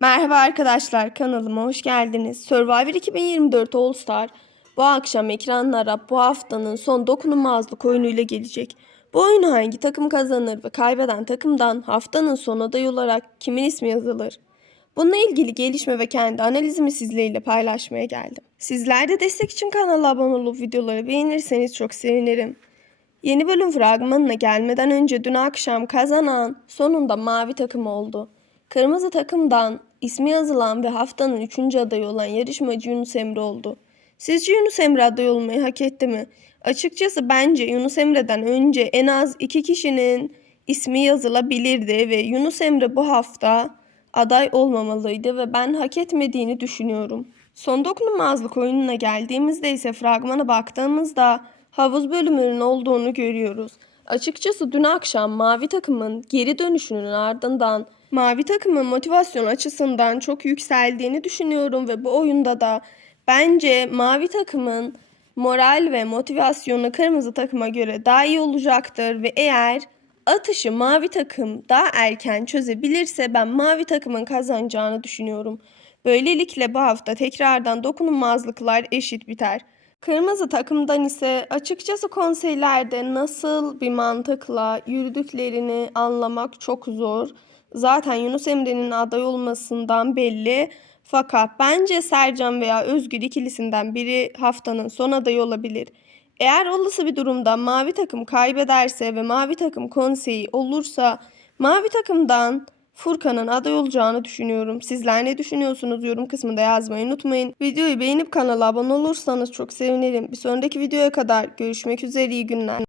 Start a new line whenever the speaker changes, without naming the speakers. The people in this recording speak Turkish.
Merhaba arkadaşlar kanalıma hoş geldiniz. Survivor 2024 All Star bu akşam ekranlara bu haftanın son dokunulmazlık oyunuyla gelecek. Bu oyunu hangi takım kazanır ve kaybeden takımdan haftanın son adayı olarak kimin ismi yazılır? Bununla ilgili gelişme ve kendi analizimi sizlerle paylaşmaya geldim. Sizler de destek için kanala abone olup videoları beğenirseniz çok sevinirim. Yeni bölüm fragmanına gelmeden önce dün akşam kazanan sonunda mavi takım oldu. Kırmızı takımdan ismi yazılan ve haftanın 3. adayı olan yarışmacı Yunus Emre oldu. Sizce Yunus Emre aday olmayı hak etti mi? Açıkçası bence Yunus Emre'den önce en az iki kişinin ismi yazılabilirdi ve Yunus Emre bu hafta aday olmamalıydı ve ben hak etmediğini düşünüyorum. Son dokunulmazlık oyununa geldiğimizde ise fragmana baktığımızda havuz bölümünün olduğunu görüyoruz. Açıkçası dün akşam mavi takımın geri dönüşünün ardından mavi takımın motivasyon açısından çok yükseldiğini düşünüyorum ve bu oyunda da bence mavi takımın moral ve motivasyonu kırmızı takıma göre daha iyi olacaktır ve eğer atışı mavi takım daha erken çözebilirse ben mavi takımın kazanacağını düşünüyorum. Böylelikle bu hafta tekrardan dokunulmazlıklar eşit biter. Kırmızı takımdan ise açıkçası konseylerde nasıl bir mantıkla yürüdüklerini anlamak çok zor. Zaten Yunus Emre'nin aday olmasından belli. Fakat bence Sercan veya Özgür ikilisinden biri haftanın son adayı olabilir. Eğer olası bir durumda mavi takım kaybederse ve mavi takım konseyi olursa mavi takımdan Furkan'ın aday olacağını düşünüyorum. Sizler ne düşünüyorsunuz? Yorum kısmında yazmayı unutmayın. Videoyu beğenip kanala abone olursanız çok sevinirim. Bir sonraki videoya kadar görüşmek üzere iyi günler.